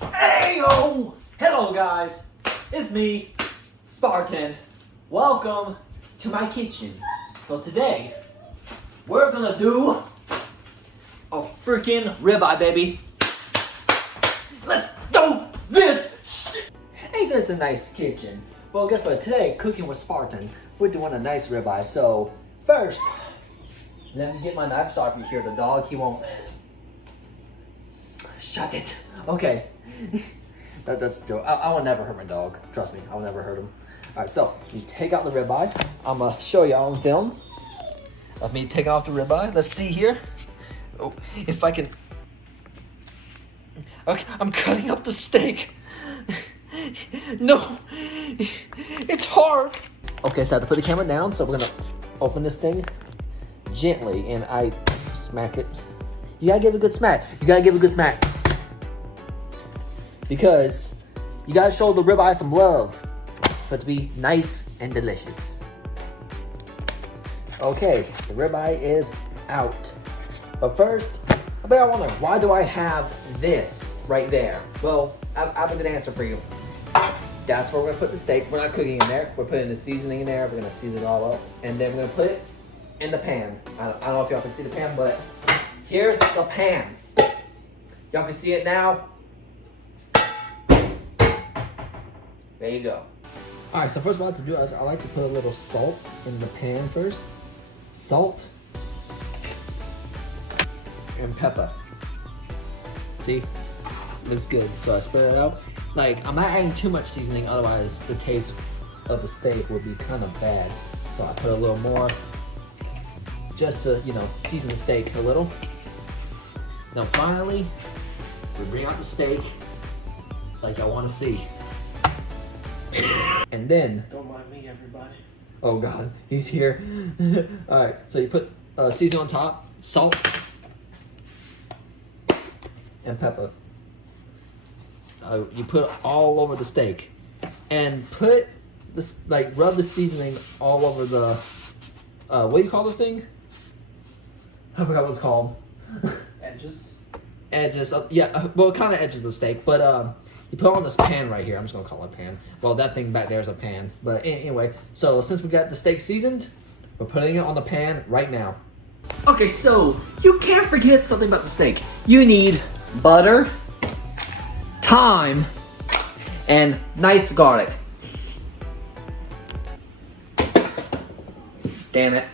Heyo! Hello guys, it's me, Spartan. Welcome to my kitchen. So today, we're gonna do a freaking ribeye, baby. Let's do this shit. Ain't this a nice kitchen? Well, guess what? Today, cooking with Spartan, we're doing a nice ribeye. So first, let me get my knife. Sorry if you hear the dog. He won't. Shut it. Okay. That's a joke. I will never hurt my dog. Trust me, I will never hurt him. All right, so you take out the ribeye. I'm gonna show y'all on film of me taking off the ribeye. Let's see here. Oh, if I can. Okay, I'm cutting up the steak. No, it's hard. Okay, so I have to put the camera down. So we're gonna open this thing gently, and I smack it. You gotta give it a good smack. You gotta give it a good smack. Because you gotta show the ribeye some love for it to be nice and delicious. Okay, the ribeye is out. But first, I bet I wonder, why do I have this right there? Well, I have a good answer for you. That's where we're gonna put the steak. We're not cooking in there. We're putting the seasoning in there. We're gonna season it all up. And then we're gonna put it in the pan. I don't know if y'all can see the pan, but here's the pan. Y'all can see it now. There you go. All right, so first what I like to do is I like to put a little salt in the pan first. Salt and pepper. See, looks good. So I spread it out. Like, I'm not adding too much seasoning, otherwise the taste of the steak would be kind of bad. So I put a little more just to, you know, season the steak a little. Now finally, we bring out the steak like I want to see. And then, don't mind me, everybody. Oh God, he's here. All right, so you put seasoning on top, salt, and pepper. You put it all over the steak, and put this, like, rub the seasoning all over the. What do you call this thing? I forgot what it's called. Edges. Edges. Yeah. Well, it kind of edges the steak, but you put on this pan right here. I'm just gonna call it a pan. Well, that thing back there is a pan. But anyway, so since we got the steak seasoned, we're putting it on the pan right now. Okay, so you can't forget something about the steak. You need butter, thyme, and nice garlic. Damn it.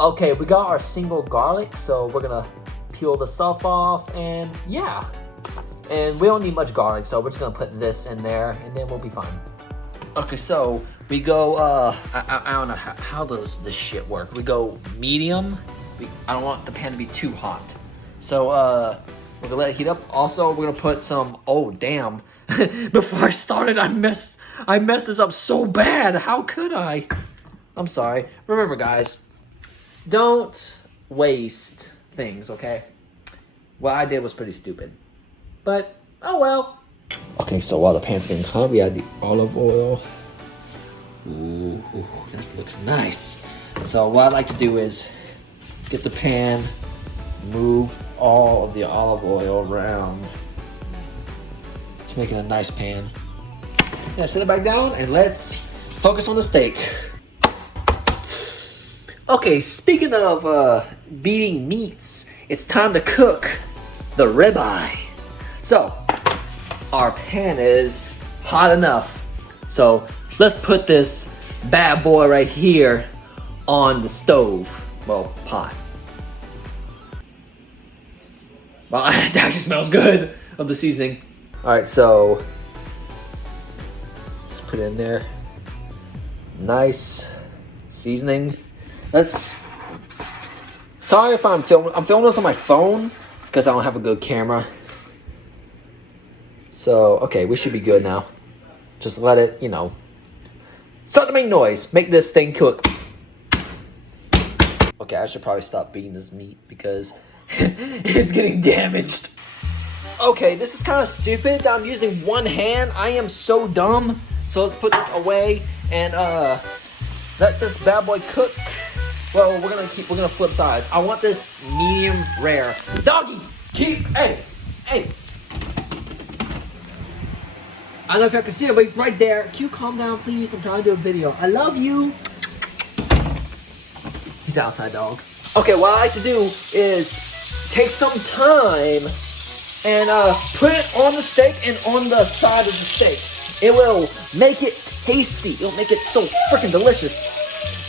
Okay, we got our single garlic, so we're gonna peel the stuff off, and yeah. And we don't need much garlic, so we're just gonna put this in there, and then we'll be fine. Okay, so we go, I don't know, how does this shit work? We go medium. I don't want the pan to be too hot. So, we're gonna let it heat up. Also, we're gonna put some, oh damn. Before I started, I messed this up so bad. How could I? I'm sorry. Remember, guys, don't waste things, okay? What I did was pretty stupid. But, oh well. Okay, so while the pan's getting hot, we add the olive oil. Ooh, this looks nice. So what I like to do is get the pan, move all of the olive oil around to make it a nice pan. Yeah, set it back down and let's focus on the steak. Okay, speaking of beating meats, it's time to cook the ribeye. So, our pan is hot enough. So, let's put this bad boy right here on the stove. Well, pot. Well, that actually smells good of the seasoning. All right, so let's put it in there. Nice seasoning. Sorry if I'm filming this on my phone because I don't have a good camera. So, okay, we should be good now. Just let it, you know, start to make noise. Make this thing cook. Okay, I should probably stop beating this meat because it's getting damaged. Okay, this is kind of stupid that I'm using one hand. I am so dumb. So let's put this away and let this bad boy cook. Well, we're gonna flip sides. I want this medium rare. Doggy, hey. I don't know if y'all can see it, but he's right there. Can you calm down, please? I'm trying to do a video. I love you. He's outside, dog. Okay, what I like to do is take some time and put it on the steak and on the side of the steak. It will make it tasty. It'll make it so freaking delicious.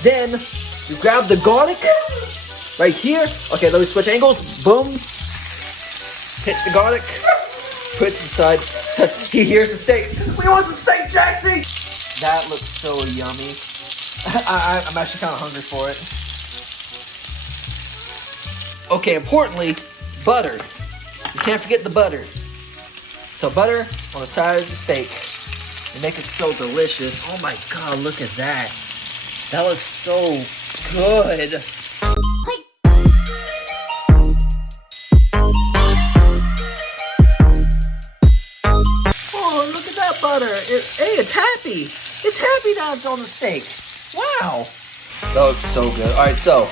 Then you grab the garlic right here. Okay, let me switch angles. Boom. Hit the garlic. Put it to the side. He hears the steak. We want some steak, Jaxie. That looks so yummy. I'm actually kind of hungry for it. Okay, importantly, butter. You can't forget the butter. So butter on the side of the steak. You make it so delicious. Oh my God, look at that. That looks so good. Oh, look at that butter. Hey, it's happy. It's happy that it's on the steak. Wow. That looks so good. All right, so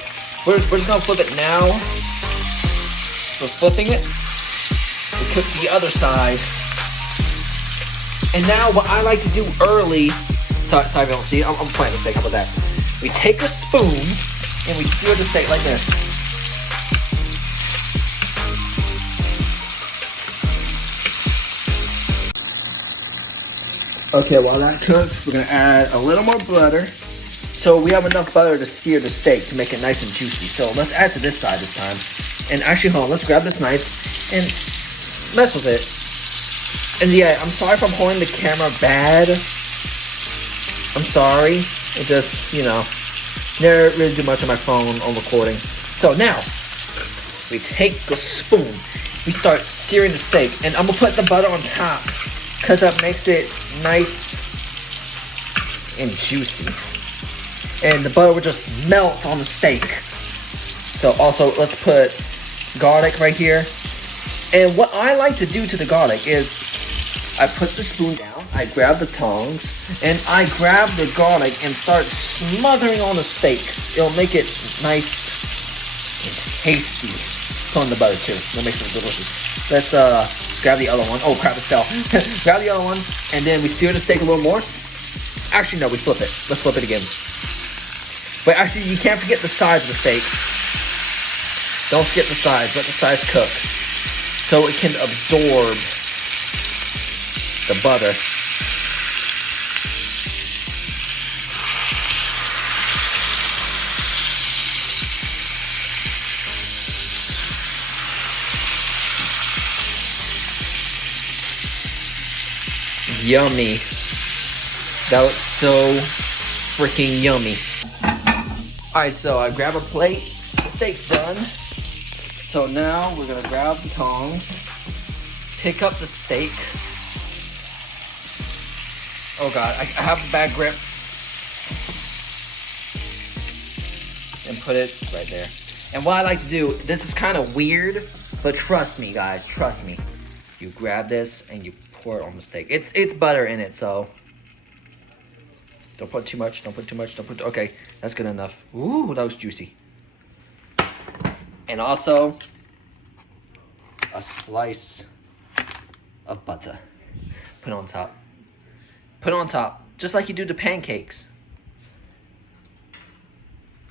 we're just gonna flip it now. We're flipping it. We cook the other side. And now what I like to do early, sorry if you don't see it, I'm playing the steak, how about that? We take a spoon and we sear the steak like this. Okay, while that cooks, we're gonna add a little more butter. So we have enough butter to sear the steak to make it nice and juicy. So let's add to this side this time. And actually, hold on, let's grab this knife and mess with it. And yeah, I'm sorry if I'm holding the camera bad. I'm sorry. It just, you know, never really do much on my phone on recording. So now, we take the spoon. We start searing the steak. And I'm gonna put the butter on top because that makes it nice and juicy. And the butter will just melt on the steak. So also, let's put garlic right here. And what I like to do to the garlic is I put the spoon down, I grab the tongs, and I grab the garlic and start smothering on the steak. It'll make it nice and tasty. Put on the butter too. It'll make it delicious. Let's grab the other one. Oh crap, it fell. Grab the other one, and then we sear the steak a little more. Actually, no, we flip it. Let's flip it again. But actually, you can't forget the sides of the steak. Don't forget the sides. Let the sides cook so it can absorb the butter. Yummy. That looks so freaking yummy. Alright, so I grab a plate. The steak's done. So now we're gonna grab the tongs, pick up the steak. Oh God, I have a bad grip. And put it right there. And what I like to do, this is kind of weird, but trust me guys, trust me. You grab this and you pour it on the steak. It's butter in it, so don't put too much, don't put too much, okay, that's good enough. Ooh, that was juicy. And also a slice of butter. Put on top. Put on top, just like you do the pancakes.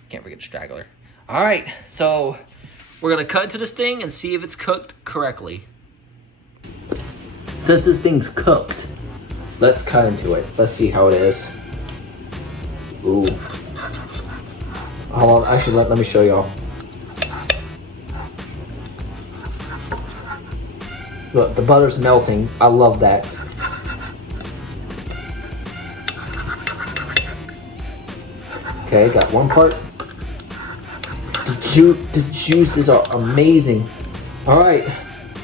Can't forget the straggler. All right, so we're gonna cut into this thing and see if it's cooked correctly. Since this thing's cooked, let's cut into it. Let's see how it is. Ooh. Hold on, actually, let me show y'all. Look, the butter's melting. I love that. Okay, got one part. The juices are amazing. All right,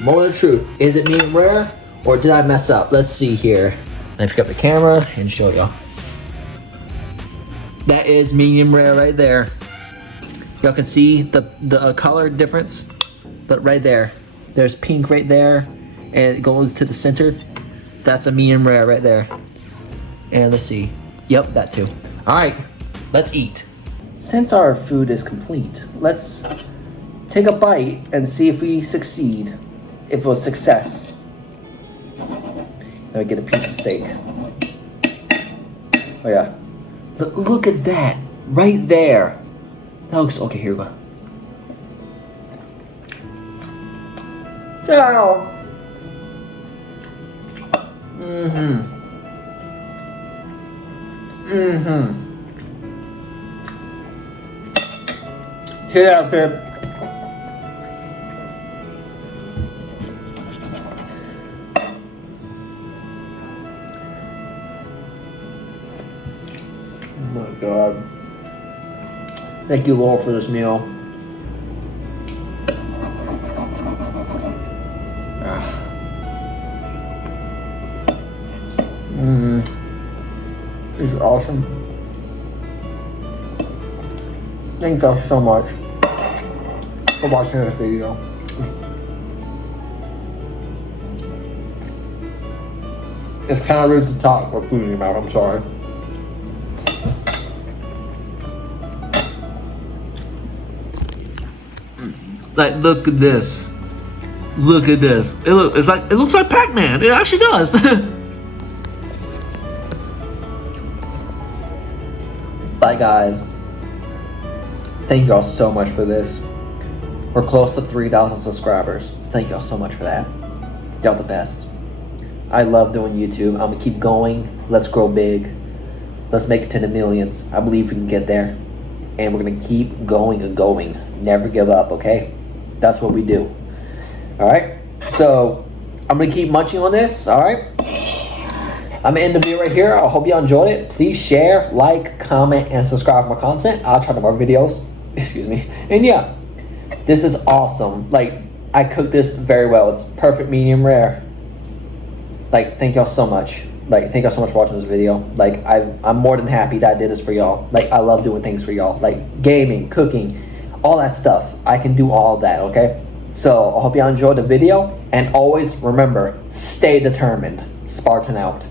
moment of truth. Is it medium rare or did I mess up? Let's see here. Let me pick up the camera and show y'all. That is medium rare right there. Y'all can see the color difference, but right there. There's pink right there, and it goes to the center. That's a medium rare right there. And let's see. Yep, that too. All right, let's eat. Since our food is complete, let's take a bite and see if we succeed. If it was success. Let me get a piece of steak. Oh yeah. Look at that. Right there. That looks okay, here we go. Ciao. Cheers out there. Oh my God. Thank you, Lord, for this meal. This is awesome. Thank you so much for watching this video. It's kind of rude to talk with food in your mouth, I'm sorry. Like, look at this. Look at this. It looks like Pac-Man. It actually does. Bye, guys. Thank y'all so much for this. We're close to 3,000 subscribers. Thank y'all so much for that. Y'all the best. I love doing YouTube. I'm gonna keep going. Let's grow big. Let's make it to the millions. I believe we can get there. And we're gonna keep going and going. Never give up, okay? That's what we do. Alright? So, I'm gonna keep munching on this, alright? I'm gonna end the video right here. I hope y'all enjoyed it. Please share, like, comment, and subscribe for more content. I'll try to more videos. Excuse me. And yeah, this is awesome. Like, I cooked this very well. It's perfect medium rare. Like, thank y'all so much. Like, thank y'all so much for watching this video. Like, I'm more than happy that I did this for y'all. Like, I love doing things for y'all. Like, gaming, cooking, all that stuff. I can do all of that, okay? So, I hope y'all enjoyed the video. And always remember, stay determined. Spartan out.